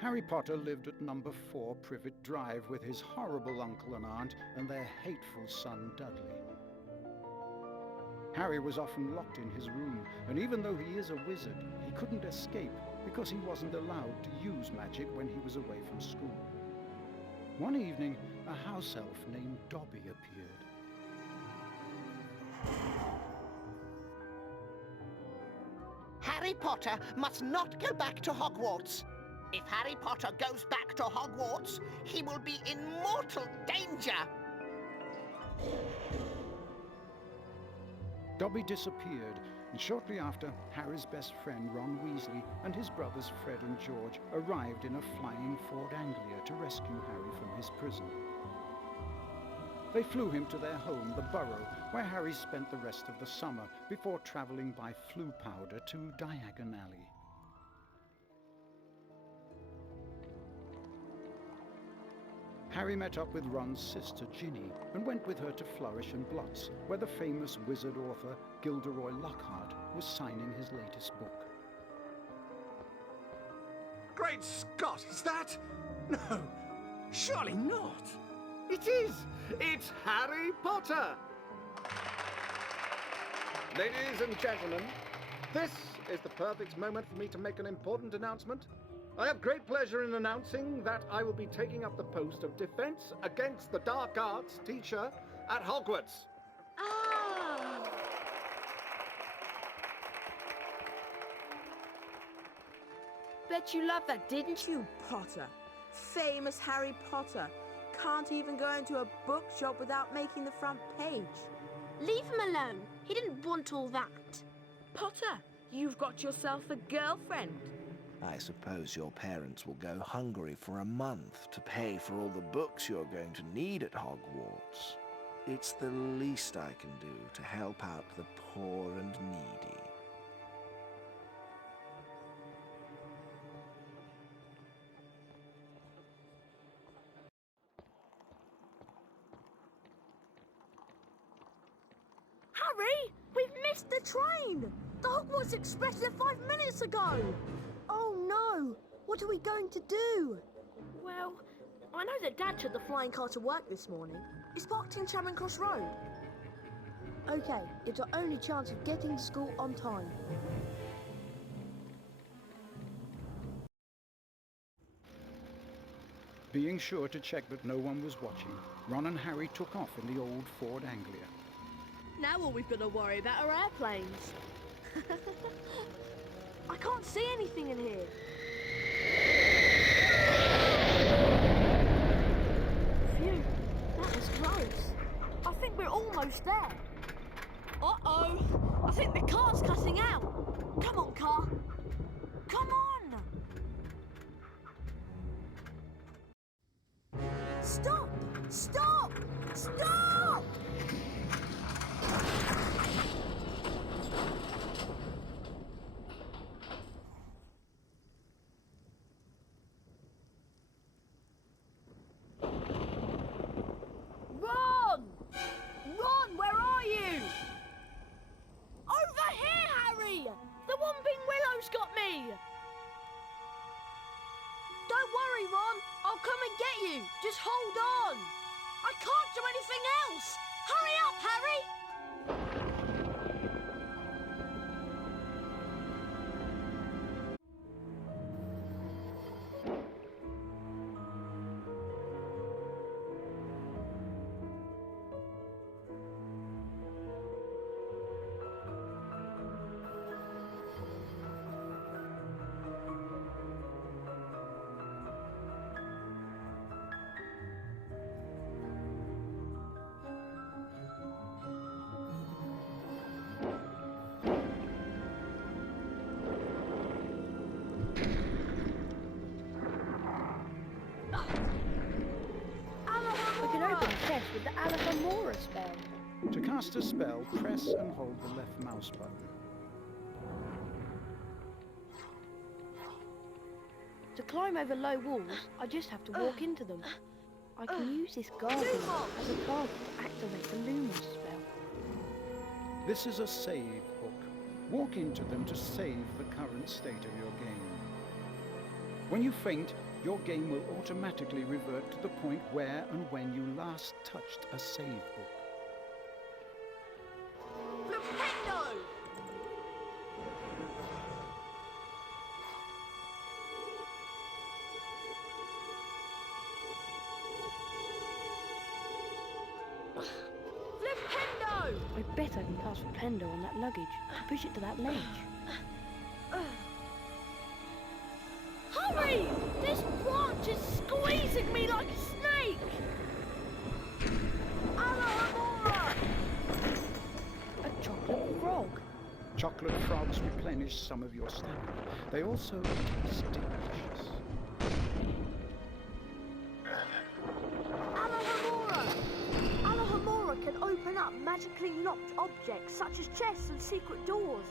Harry Potter lived at number 4 Privet Drive with his horrible uncle and aunt and their hateful son Dudley. Harry was often locked in his room, and even though he is a wizard, he couldn't escape because he wasn't allowed to use magic when he was away from school. One evening, a house elf named Dobby appeared. Harry Potter must not go back to Hogwarts. If Harry Potter goes back to Hogwarts, he will be in mortal danger. Dobby disappeared, and shortly after, Harry's best friend Ron Weasley and his brothers Fred and George arrived in a flying Ford Anglia to rescue Harry from his prison. They flew him to their home, the Burrow, where Harry spent the rest of the summer before travelling by Floo Powder to Diagon Alley. Harry met up with Ron's sister Ginny and went with her to Flourish and Blotts, where the famous wizard author Gilderoy Lockhart was signing his latest book. Great Scott, is that? No, surely not. It is! It's Harry Potter! Ladies and gentlemen, this is the perfect moment for me to make an important announcement. I have great pleasure in announcing that I will be taking up the post of Defense Against the Dark Arts teacher at Hogwarts. Ah! Bet you loved that, didn't you, Potter? Famous Harry Potter. Can't even go into a bookshop without making the front page. Leave him alone. He didn't want all that. Potter, you've got yourself a girlfriend. I suppose your parents will go hungry for a month to pay for all the books you're going to need at Hogwarts. It's the least I can do to help out the poor and needy. Harry, we've missed the train! The Hogwarts Express left 5 minutes ago! Oh no! What are we going to do? Well, I know that Dad took the flying car to work this morning. It's parked in Charing Cross Road. Okay, it's our only chance of getting to school on time. Being sure to check that no one was watching, Ron and Harry took off in the old Ford Anglia. Now all we've got to worry about are airplanes. I can't see anything in here. Phew, that was close. I think we're almost there. Uh-oh, I think the car's cutting out. Come on, car. Come on. Stop! Stop! Stop! Ron! Ron, where are you? Over here, Harry! The Whomping Willow's got me! Don't worry, Ron. I'll come and get you. Just hold on. I can't do anything else. Hurry up, Harry! Chest with the Alohomora spell. To cast a spell, press and hold the left mouse button. To climb over low walls, I just have to walk into them. I can use this garden as a garden to activate the Lumos spell. This is a save book. Walk into them to save the current state of your game. When you faint, your game will automatically revert to the point where and when you last touched a save book. Flipendo! Flipendo! I bet I can cast Flipendo on that luggage and push it to that ledge. Hurry! This branch is squeezing me like a snake! Alohomora! A chocolate frog. Chocolate frogs replenish some of your stamina. They also taste delicious. Alohomora! Alohomora can open up magically locked objects such as chests and secret doors.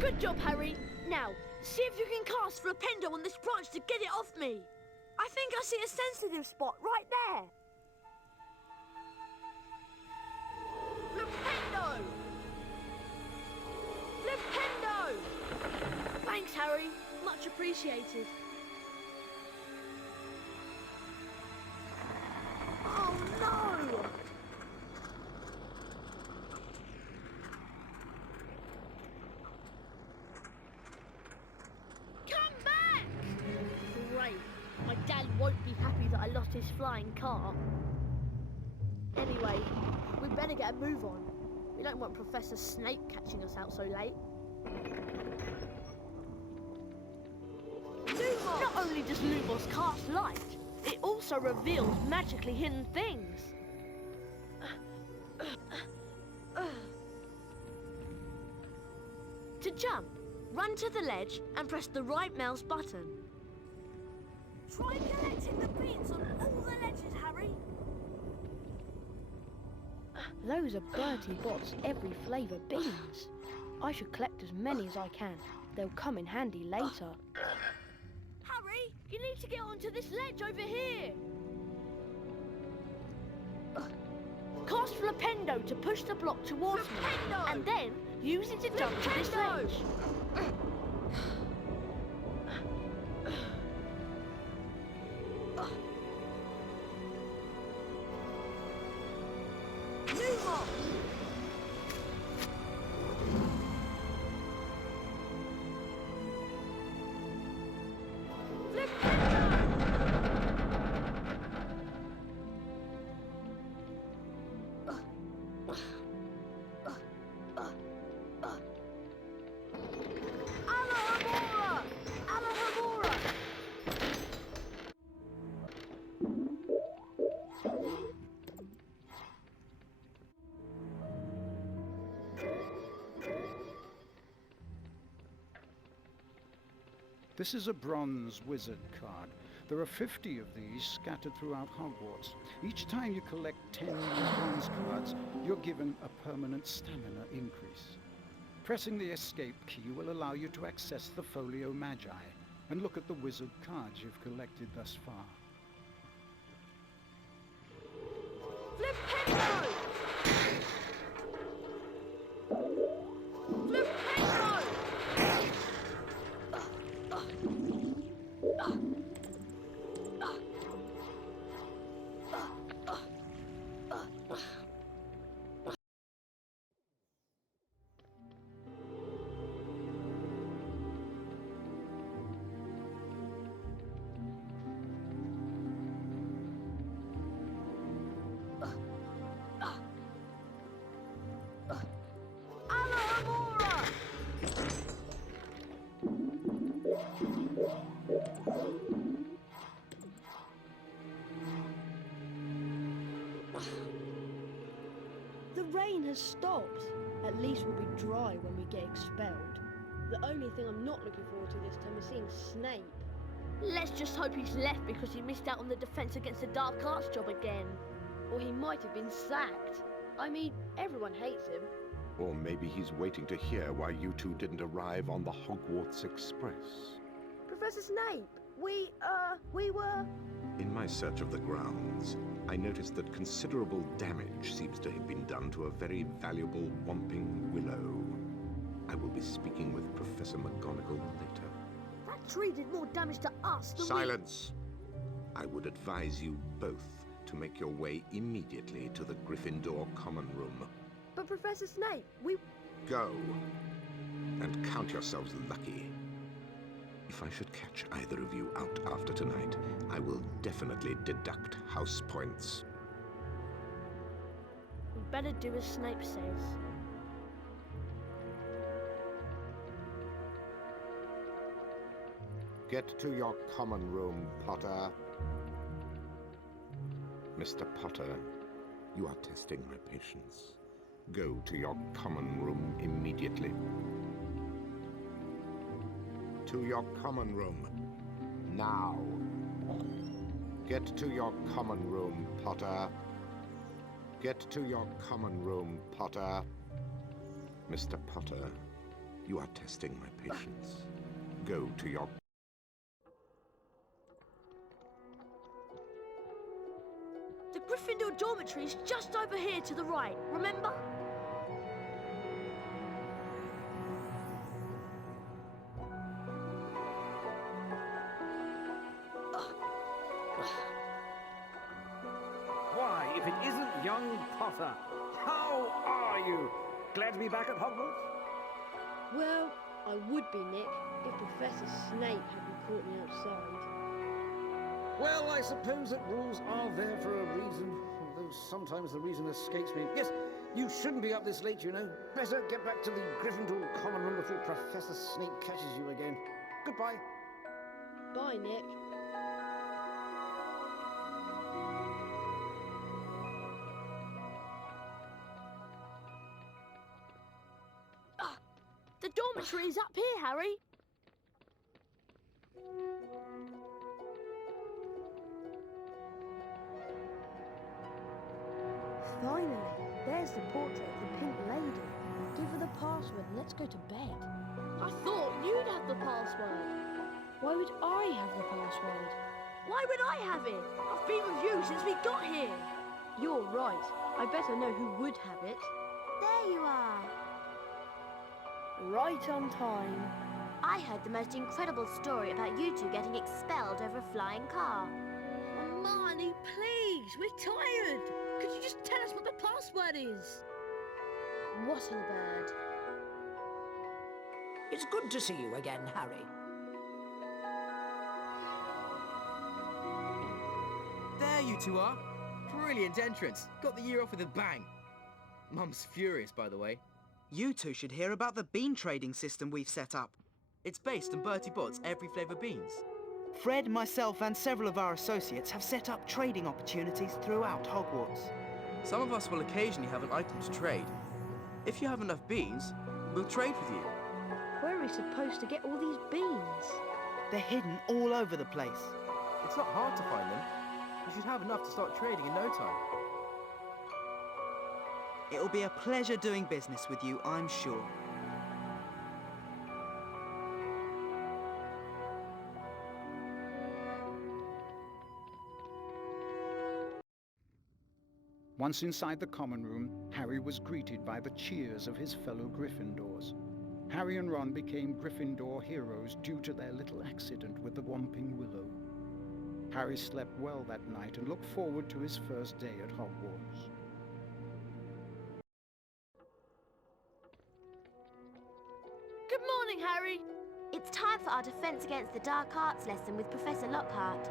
Good job, Harry. Now, see if you can cast Flipendo on this branch to get it off me. I think I see a sensitive spot right there. Flipendo! Flipendo! Thanks, Harry. Much appreciated. Oh, no! Come back! Great. My dad won't be happy that I lost his flying car. Anyway, we better get a move on. We don't want Professor Snape catching us out so late. Lumos! Not only does Lumos cast light, it also reveals magically hidden things. To jump, run to the ledge and press the right mouse button. Try collecting the beans on all the ledges, Harry. Those are Bertie Bott's every flavour beans. I should collect as many as I can. They'll come in handy later. Harry, you need to get onto this ledge over here. Cast Flipendo to push the block towards me, and then use it to jump to this ledge. Alohomora! Alohomora! This is a bronze wizard card. There are 50 of these scattered throughout Hogwarts. Each time you collect 10 new bronze cards, you're given a permanent stamina increase. Pressing the escape key will allow you to access the Folio Magi and look at the wizard cards you've collected thus far. Flipendo! Flipendo! Alohomora! The rain has stopped. At least we'll be dry when we get expelled. The only thing I'm not looking forward to this time is seeing Snape. Let's just hope he's left because he missed out on the Defense Against the Dark Arts job again. Or he might have been sacked. I mean, everyone hates him. Or maybe he's waiting to hear why you two didn't arrive on the Hogwarts Express. Professor Snape, we were... In my search of the grounds, I noticed that considerable damage seems to have been done to a very valuable Whomping Willow. I will be speaking with Professor McGonagall later. That tree did more damage to us than Silence! I would advise you both to make your way immediately to the Gryffindor Common Room. But Professor Snape, we... Go, and count yourselves lucky. If I should catch either of you out after tonight, I will definitely deduct house points. We better do as Snape says. Get to your common room, Potter. Mr. Potter, you are testing my patience. Go to your common room immediately. To your common room. Now. Get to your common room, Potter. Get to your common room, Potter. Mr. Potter, you are testing my patience. Go to your... The Gryffindor dormitory is just over here to the right, remember? Why, if it isn't young Potter, how are you? Glad to be back at Hogwarts? Well, I would be, Nick, if Professor Snape hadn't caught me outside. Well, I suppose that rules are there for a reason, although sometimes the reason escapes me. Yes, you shouldn't be up this late, you know. Better get back to the Gryffindor Common Room before Professor Snape catches you again. Goodbye. Bye, Nick. The dormitory is up here, Harry. Finally, there's the portrait of the Pink Lady. Give her the password and let's go to bed. I thought you'd have the password. Why would I have the password? Why would I have it? I've been with you since we got here. You're right. I better know who would have it. There you are. Right on time. I heard the most incredible story about you two getting expelled over a flying car. Hermione, please, we're tired. Could you just tell us what the password is? What a bird. It's good to see you again, Harry. There you two are. Brilliant entrance. Got the year off with a bang. Mum's furious, by the way. You two should hear about the bean trading system we've set up. It's based on Bertie Bott's every flavour beans. Fred, myself and several of our associates have set up trading opportunities throughout Hogwarts. Some of us will occasionally have an item to trade. If you have enough beans, we'll trade with you. Where are we supposed to get all these beans? They're hidden all over the place. It's not hard to find them. You should have enough to start trading in no time. It'll be a pleasure doing business with you, I'm sure. Once inside the common room, Harry was greeted by the cheers of his fellow Gryffindors. Harry and Ron became Gryffindor heroes due to their little accident with the Whomping Willow. Harry slept well that night and looked forward to his first day at Hogwarts. Good morning, Harry. It's time for our Defense Against the Dark Arts lesson with Professor Lockhart.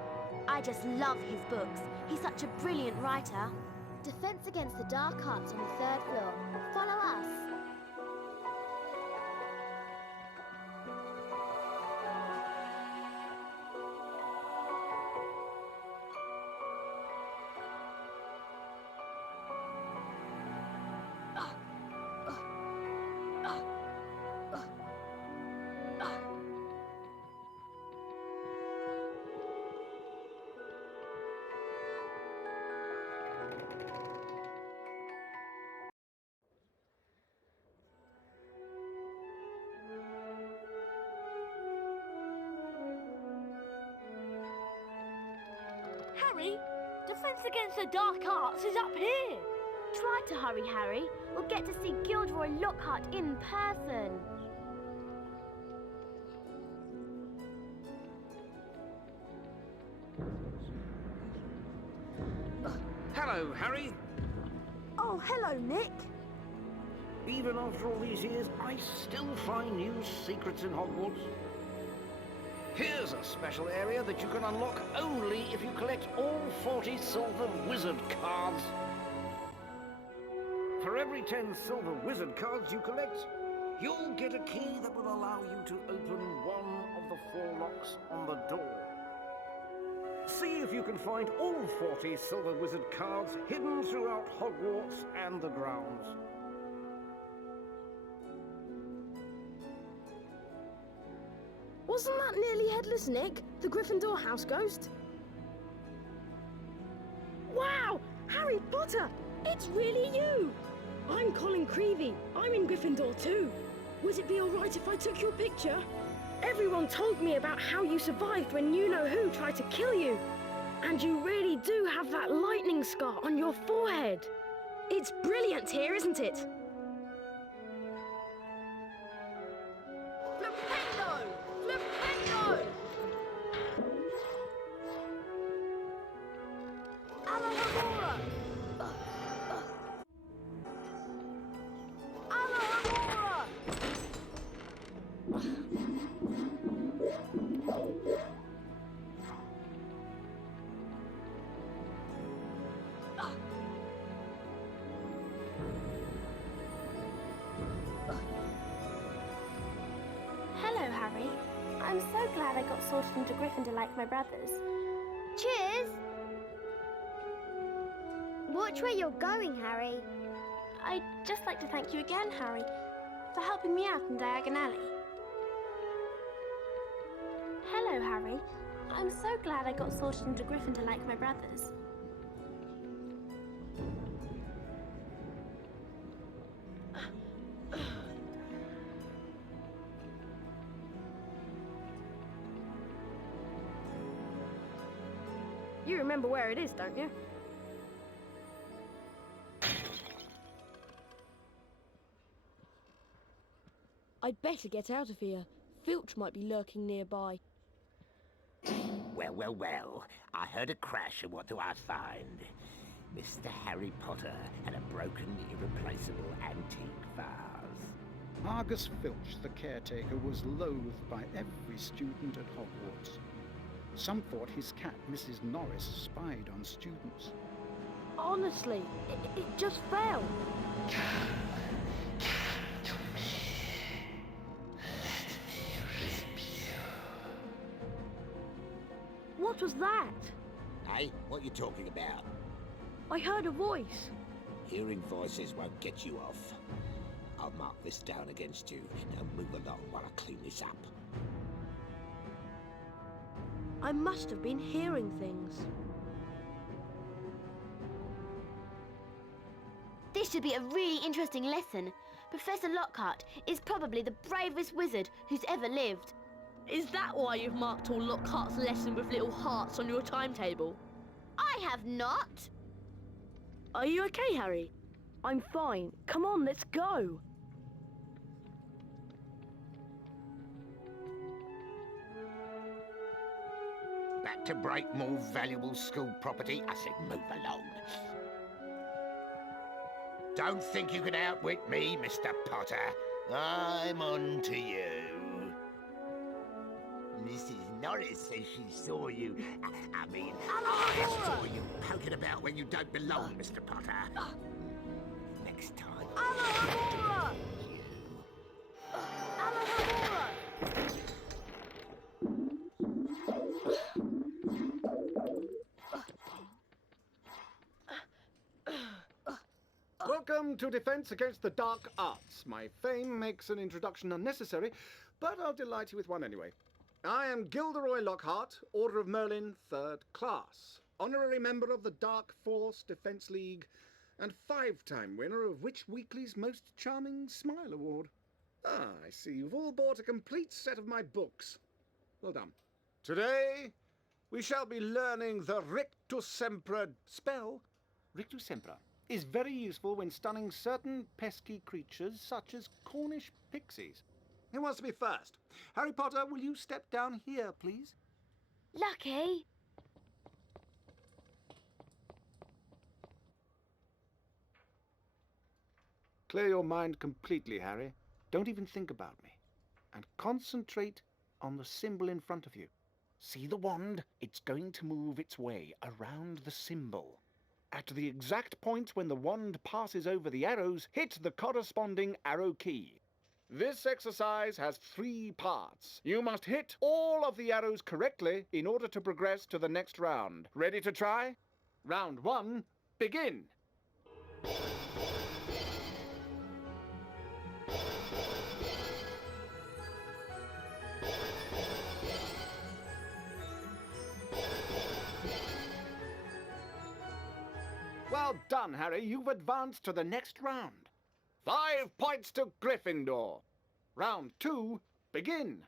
I just love his books. He's such a brilliant writer. Defense Against the Dark Arts on the 3rd floor. Follow us. Harry! Defense Against the Dark Arts is up here! Try to hurry, Harry. We'll get to see Gilderoy Lockhart in person. Hello, Harry. Oh, hello, Nick. Even after all these years, I still find new secrets in Hogwarts. Here's a special area that you can unlock only if you collect all 40 silver wizard cards. For every 10 silver wizard cards you collect, you'll get a key that will allow you to open one of the 4 locks on the door. See if you can find all 40 silver wizard cards hidden throughout Hogwarts and the grounds. Wasn't that nearly Headless Nick, the Gryffindor house ghost? Wow! Harry Potter! It's really you! I'm Colin Creevy. I'm in Gryffindor too. Would it be alright if I took your picture? Everyone told me about how you survived when you-know-who tried to kill you. And you really do have that lightning scar on your forehead. It's brilliant here, isn't it? Flipendo! Flipendo! Alohomora! Alohomora! Hello, Harry. I'm so glad I got sorted into Gryffindor like my brothers. Cheers! Watch where you're going, Harry. I'd just like to thank you again, Harry, for helping me out in Diagon Alley. Hello, Harry. I'm so glad I got sorted into Gryffindor like my brothers. You remember where it is, don't you? I'd better get out of here. Filch might be lurking nearby. Well, well, well. I heard a crash, and what do I find? Mr. Harry Potter and a broken, irreplaceable antique vase. Argus Filch, the caretaker, was loathed by every student at Hogwarts. Some thought his cat, Mrs. Norris, spied on students. Honestly, it just fell. What was that? Hey, what you talking about? I heard a voice. Hearing voices won't get you off. I'll mark this down against you. Now move along while I clean this up. I must have been hearing things. This should be a really interesting lesson. Professor Lockhart is probably the bravest wizard who's ever lived. Is that why you've marked all Lockhart's lesson with little hearts on your timetable? I have not. Are you okay, Harry? I'm fine. Come on, let's go. Back to break more valuable school property? I said move along. Don't think you can outwit me, Mr. Potter. I'm on to you. Mrs. Norris says she saw you. I saw you poking about when you don't belong, Mr. Potter. Next time. Alohomora! Alohomora! Welcome to Defense Against the Dark Arts. My fame makes an introduction unnecessary, but I'll delight you with one anyway. I am Gilderoy Lockhart, Order of Merlin, 3rd class, honorary member of the Dark Force Defense League, and 5-time winner of Witch Weekly's Most Charming Smile Award. Ah, I see you've all bought a complete set of my books. Well done. Today, we shall be learning the Rictus Sempra spell. Rictus Sempra is very useful when stunning certain pesky creatures such as Cornish pixies. Who wants to be first? Harry Potter, will you step down here, please? Lucky. Clear your mind completely, Harry. Don't even think about me. And concentrate on the symbol in front of you. See the wand? It's going to move its way around the symbol. At the exact point when the wand passes over the arrows, hit the corresponding arrow key. This exercise has 3 parts. You must hit all of the arrows correctly in order to progress to the next round. Ready to try? Round 1, begin! Well done, Harry. You've advanced to the next round. 5 points to Gryffindor. Round 2, begin.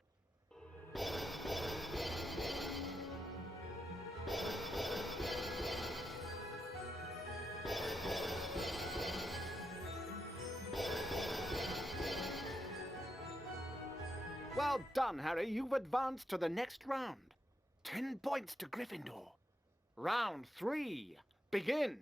Well done, Harry. You've advanced to the next round. 10 points to Gryffindor. Round 3, begin.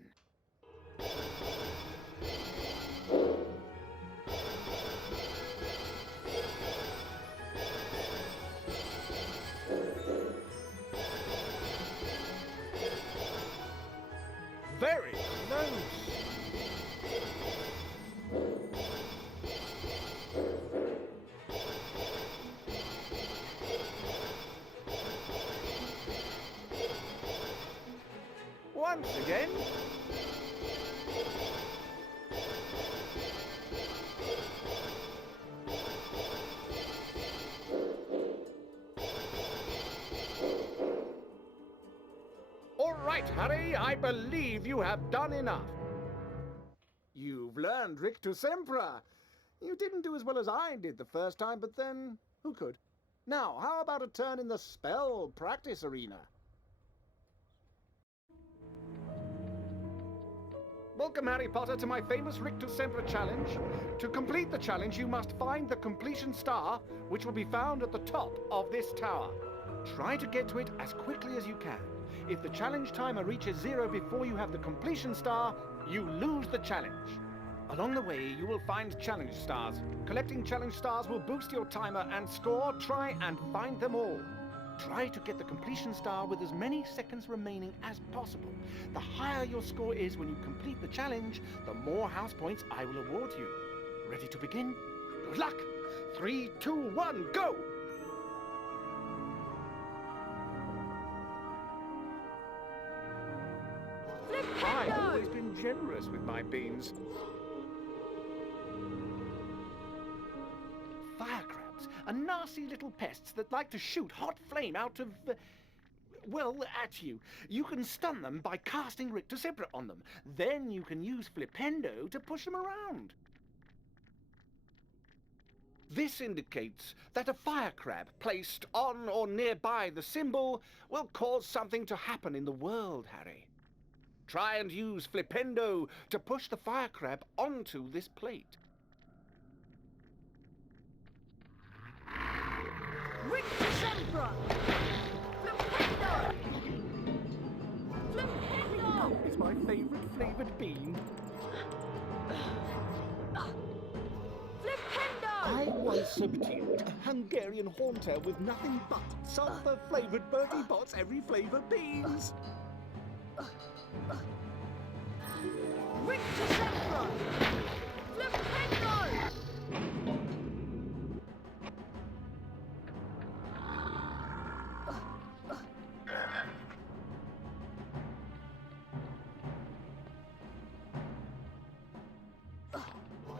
Very close. Once again. All right, Harry, I believe you have done enough. You've learned Rictus Sempra. You didn't do as well as I did the first time, but then who could? Now, how about a turn in the spell practice arena? Welcome, Harry Potter, to my famous Rictus Sempra challenge. To complete the challenge, you must find the completion star, which will be found at the top of this tower. Try to get to it as quickly as you can. If the challenge timer reaches 0 before you have the completion star, you lose the challenge. Along the way, you will find challenge stars. Collecting challenge stars will boost your timer and score. Try and find them all. Try to get the completion star with as many seconds remaining as possible. The higher your score is when you complete the challenge, the more house points I will award you. Ready to begin? Good luck! 3, 2, 1, go! I've always been generous with my beans. Fire crabs are nasty little pests that like to shoot hot flame out of, well, at you. You can stun them by casting Rictus Sempra on them. Then you can use Flipendo to push them around. This indicates that a fire crab placed on or nearby the symbol will cause something to happen in the world, Harry. Try and use Flipendo to push the fire crab onto this plate. Rictus Sempra! Flipendo! Flipendo! It's my favorite flavored bean. Flipendo! I once subdued a Hungarian haunter with nothing but sulfur-flavored Bertie Bott's every flavor beans. Rictus Sempra! Flipendo!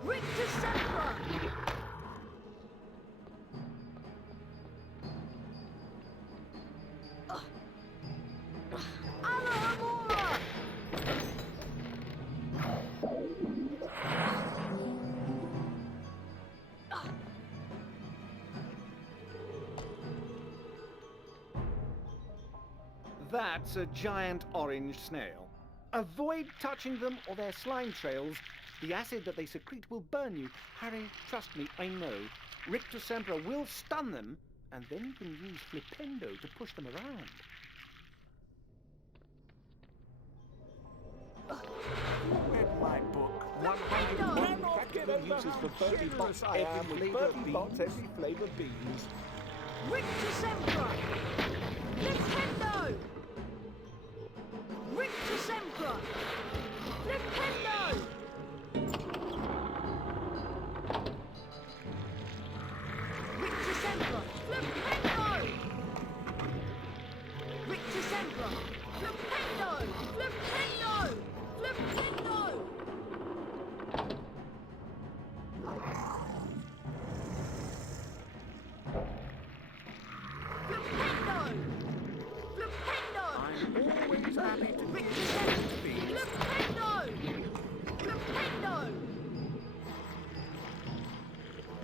Rictus Sempra! Alohomora! That's a giant orange snail. Avoid touching them or their slime trails. The acid that they secrete will burn you. Harry, trust me, I know. Rictus Sempra will stun them, and then you can use Flipendo to push them around. Read my book. 101 practical uses for Bertie Bott's every flavour beans. Rictus Sempra! Flipendo! Rictus Sempra! Flipendo! Rictus Sempra! Flipendo! Rictus Sempra! Flipendo! Flipendo! Flipendo! Flipendo! Flipendo! I'm always happy to Rictus Sempra! Flipendo! Flipendo!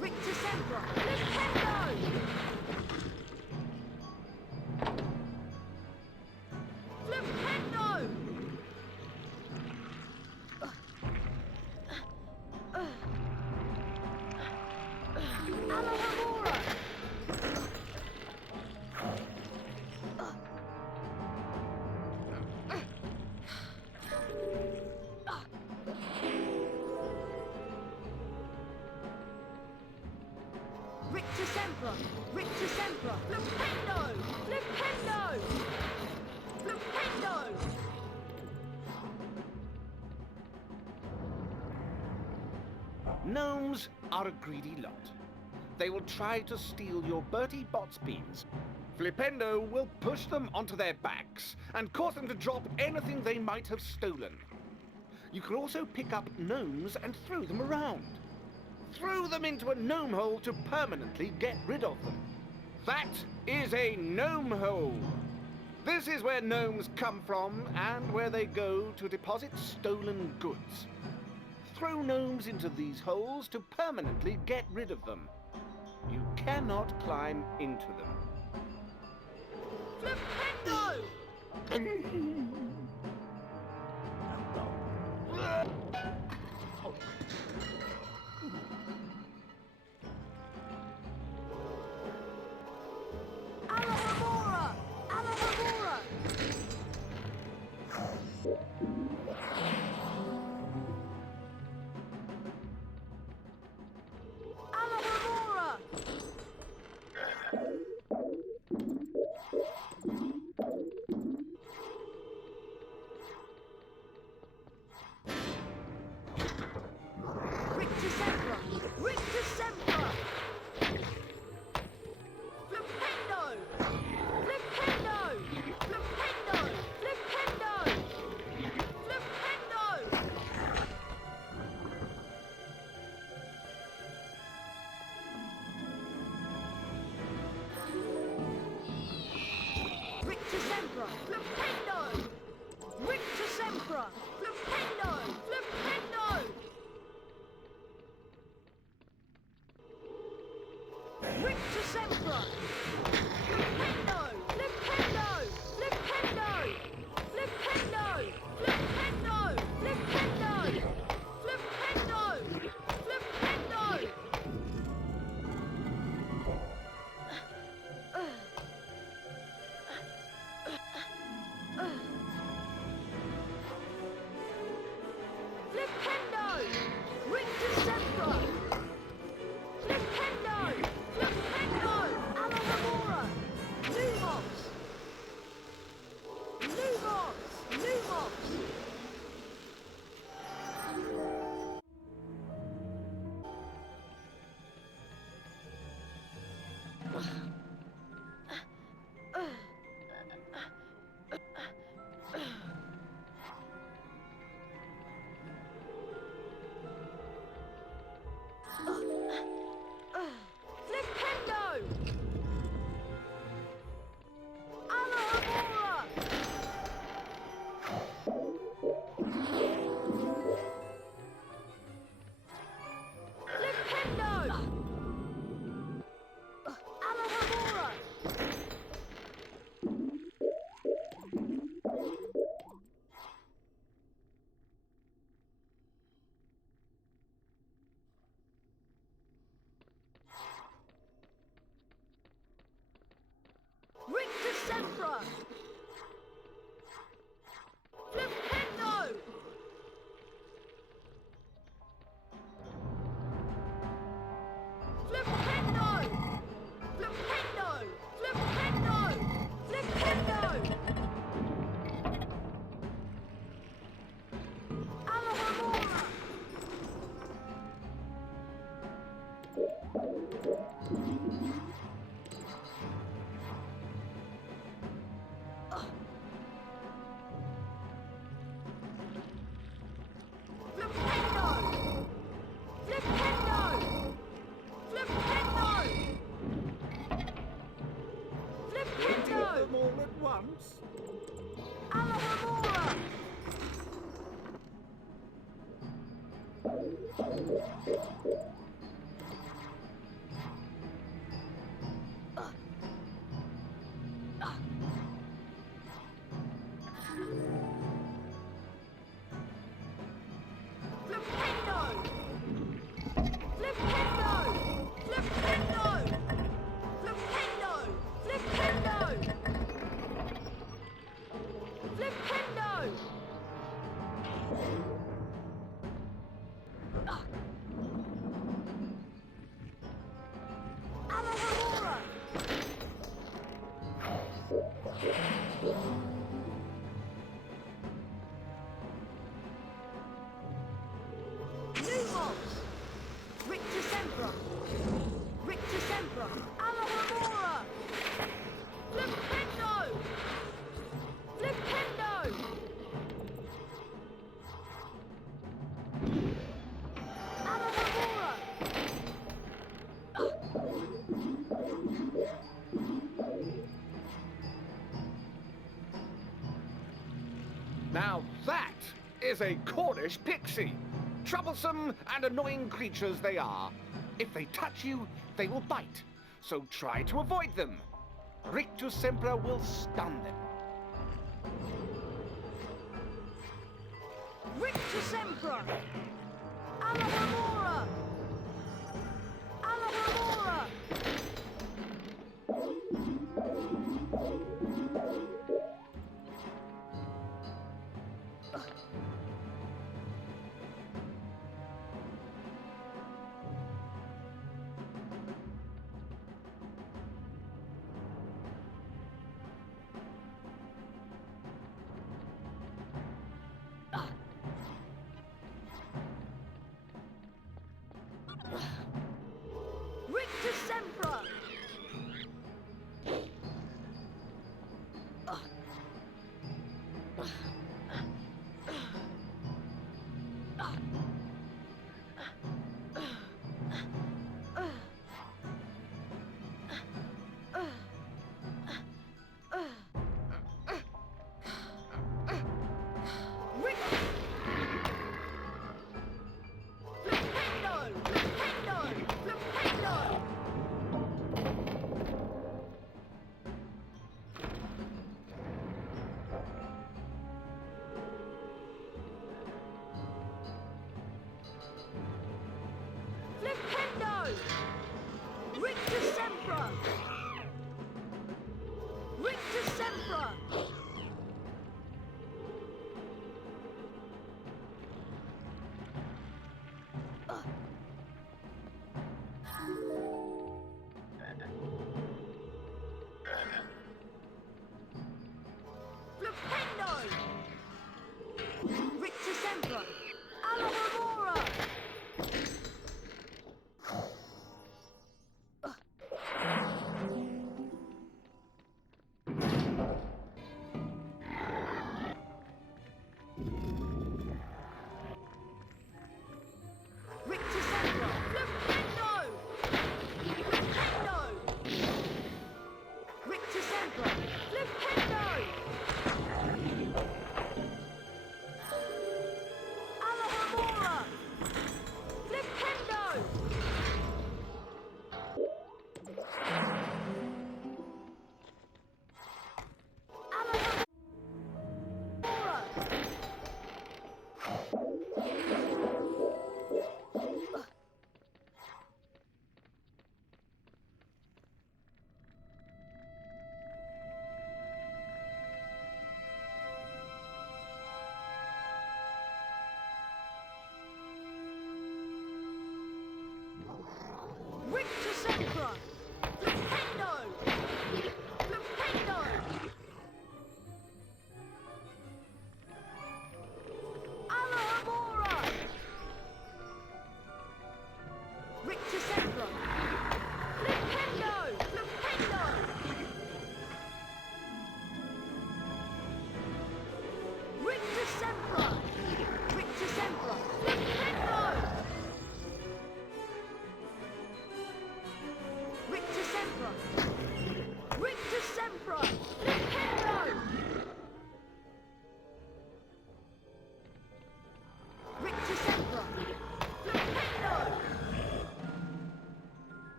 Rictus Sempra! Flipendo! Flipendo! Alohomora! Rictus Sempra! Rictus Sempra! Flipendo! Flipendo! Flipendo! Gnomes are a greedy lot. They will try to steal your Bertie Bott's beans. Flipendo will push them onto their backs and cause them to drop anything they might have stolen. You can also pick up gnomes and throw them around. Throw them into a gnome hole to permanently get rid of them. That is a gnome hole. This is where gnomes come from and where they go to deposit stolen goods. Throw gnomes into these holes to permanently get rid of them. You cannot climb into them. Flipendo! Alohomora! Alohomora! Alohomora! Rictus Sempra! Rictus Sempra! Flipendo! Flipendo! Flipendo! Flipendo! Flipendo! Rictus Sempra! Flipendo! Rictus Sempra! Flipendo! Flipendo! Rictus Sempra! Flipendo! Flipendo! Flipendo! Flipendo! Flipendo! Flipendo! Flipendo! Flipendo! Flipendo! Rictus Sempra! Flipendo! Flipendo! Alohomora! Lumos! Lumos! Lumos! Flipendo! Alohomora! Flipendo! Alohomora! once. Alohomora! Now that is a Cornish pixie! Troublesome and annoying creatures they are. If they touch you, they will bite. So try to avoid them. Rictus Sempra will stun them. Rictus Sempra! Alohomora! Alohomora!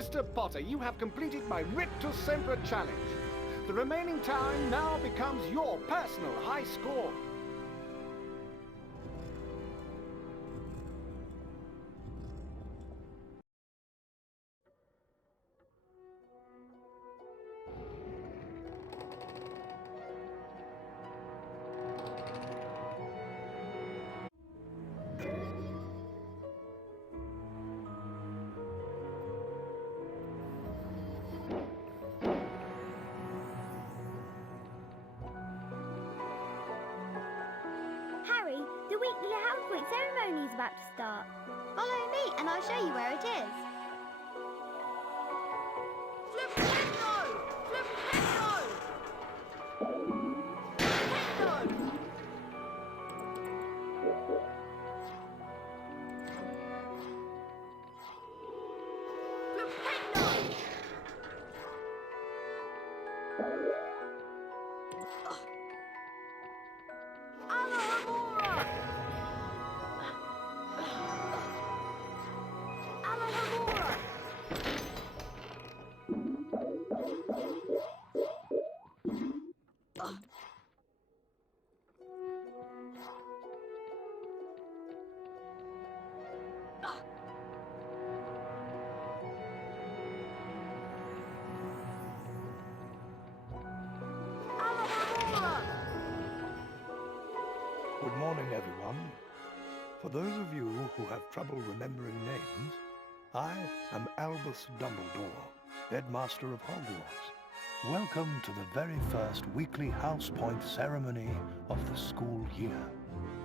Mr. Potter, you have completed my Rictus Semper challenge. The remaining time now becomes your personal high score. Harry, the weekly Housepoint ceremony is about to start. Follow me and I'll show you where it is. Good morning, everyone. For those of you who have trouble remembering names, I am Albus Dumbledore, Headmaster of Hogwarts. Welcome to the very first weekly House Point ceremony of the school year.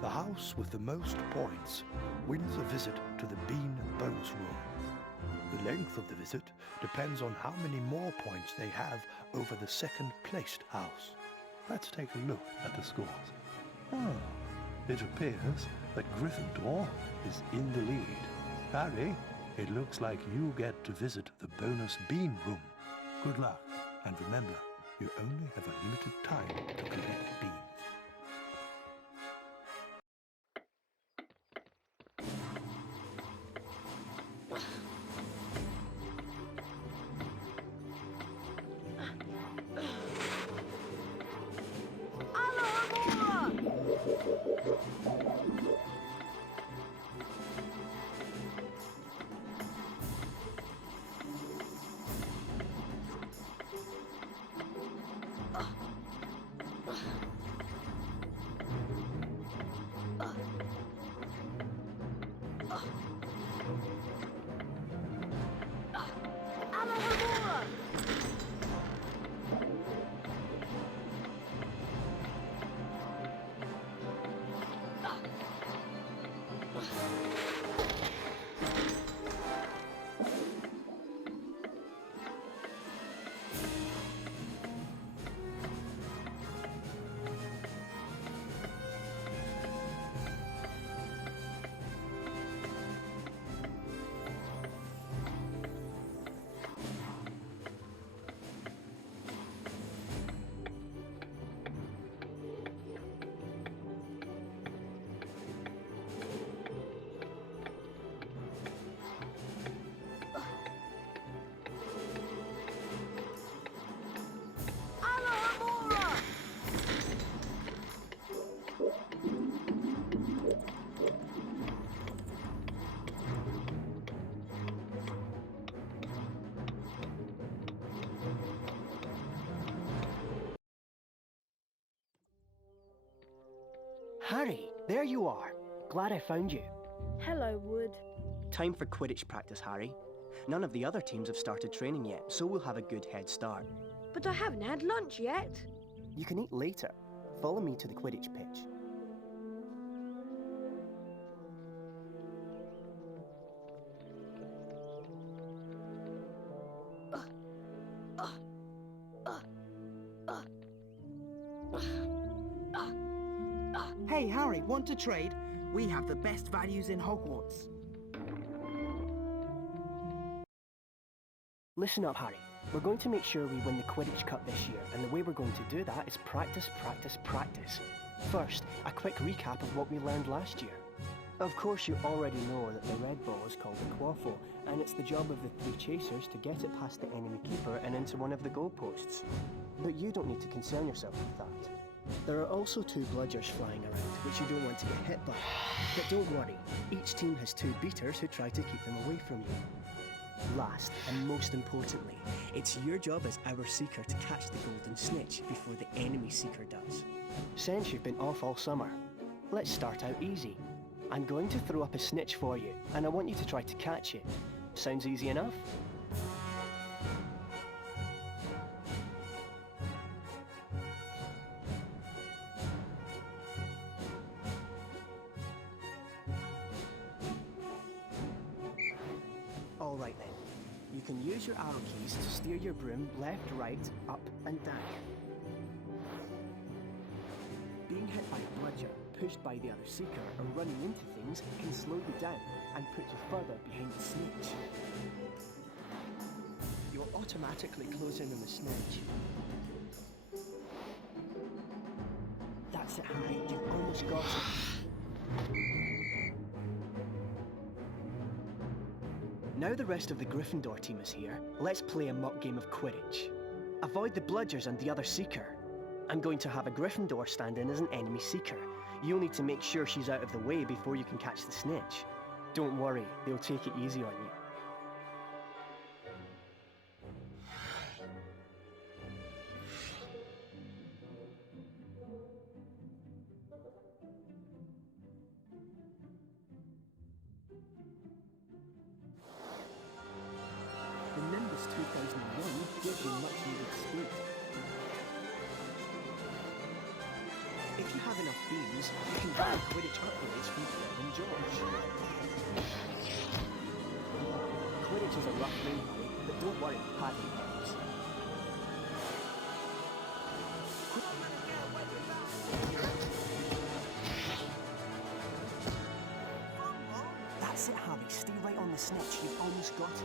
The house with the most points wins a visit to the Bean Bonus Room. The length of the visit depends on how many more points they have over the second-placed house. Let's take a look at the scores. Oh, it appears that Gryffindor is in the lead. Harry, it looks like you get to visit the bonus bean room. Good luck, and remember, you only have a limited time to collect beans. Harry, there you are. Glad I found you. Hello, Wood. Time for Quidditch practice, Harry. None of the other teams have started training yet, so we'll have a good head start. But I haven't had lunch yet. You can eat later. Follow me to the Quidditch pitch. Hey, Harry, want to trade? We have the best values in Hogwarts. Listen up, Harry. We're going to make sure we win the Quidditch Cup this year, and the way we're going to do that is practice, practice, practice. First, a quick recap of what we learned last year. Of course, you already know that the red ball is called a quaffle, and it's the job of the 3 chasers to get it past the enemy keeper and into one of the goalposts. But you don't need to concern yourself with that. There are also 2 bludgers flying around, which you don't want to get hit by. But don't worry, each team has 2 beaters who try to keep them away from you. Last, and most importantly, it's your job as our seeker to catch the golden snitch before the enemy seeker does. Since you've been off all summer, let's start out easy. I'm going to throw up a snitch for you, and I want you to try to catch it. Sounds easy enough? Alright then. You can use your arrow keys to steer your broom left, right, up and down. Being hit by a bludger, pushed by the other seeker, or running into things can slow you down and put you further behind the snitch. You'll automatically close in on the snitch. That's it, Harry. You've almost got it. Now the rest of the Gryffindor team is here, let's play a mock game of Quidditch. Avoid the bludgers and the other seeker. I'm going to have a Gryffindor stand in as an enemy seeker. You'll need to make sure she's out of the way before you can catch the snitch. Don't worry, they'll take it easy on you. The Nimbus 2001 gives you much needed speed. If you have enough beams, you can buy Quidditch upgrades from Fred and George. Quidditch is a rough game, Harry, but don't worry, Paddy helps. That's it, Harry. Stay right on the snitch. You've almost got it.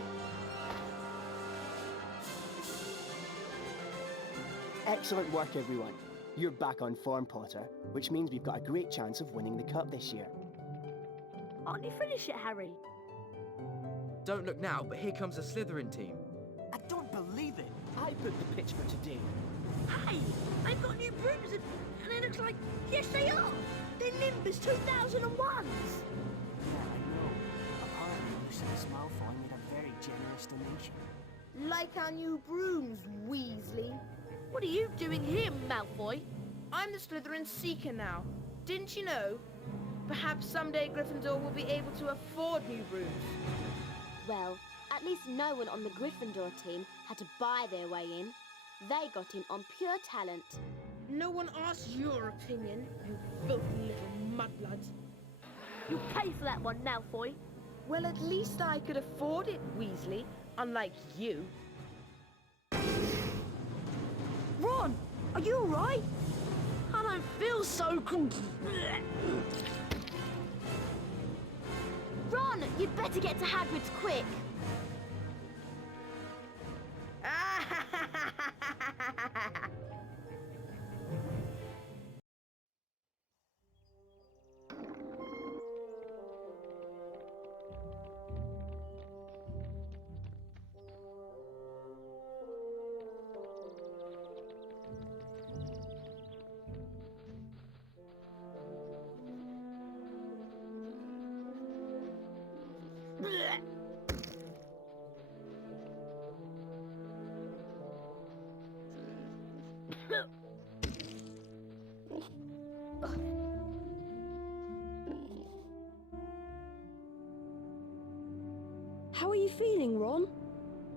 Excellent work, everyone. You're back on form, Potter, which means we've got a great chance of winning the cup this year. Aren't you finished yet, Harry? Don't look now, but here comes the Slytherin team. I don't believe it. I booked the pitch for today. Hey, they've got new brooms and it looks like, yes they are! They're Nimbus 2001s! Yeah, I know. Apparently, Lucius Malfoy made a very generous donation. Like our new brooms, Weasley. What are you doing here, Malfoy? I'm the Slytherin Seeker now. Didn't you know? Perhaps someday Gryffindor will be able to afford new brooms. Well, at least no one on the Gryffindor team had to buy their way in. They got in on pure talent. No one asked your opinion, you filthy little mudbloods. You'll pay for that one, Malfoy. Well, at least I could afford it, Weasley, unlike you. Ron, are you alright? I don't feel so good. Ron, you'd better get to Hagrid's quick. How are you feeling, Ron?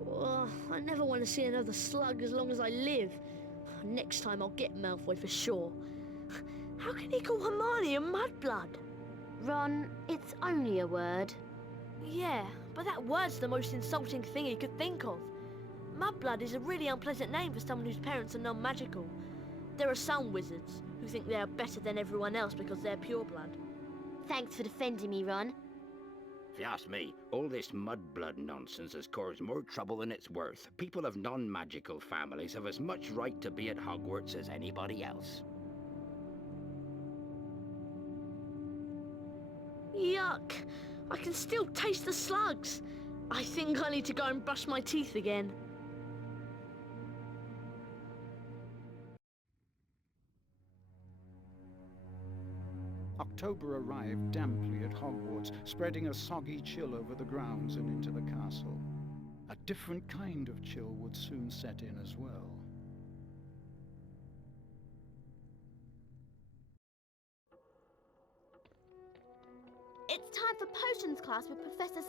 Oh, I never want to see another slug as long as I live. Next time I'll get Malfoy for sure. How can he call Hermione a mudblood? Ron, it's only a word. Yeah, but that word's the most insulting thing he could think of. Mudblood is a really unpleasant name for someone whose parents are non-magical. There are some wizards who think they are better than everyone else because they're pureblood. Thanks for defending me, Ron. If you ask me, all this mudblood nonsense has caused more trouble than it's worth. People of non-magical families have as much right to be at Hogwarts as anybody else. Yuck. I can still taste the slugs. I think I need to go and brush my teeth again. October arrived damply at Hogwarts, spreading a soggy chill over the grounds and into the castle. A different kind of chill would soon set in as well. It's time for potions class with Professor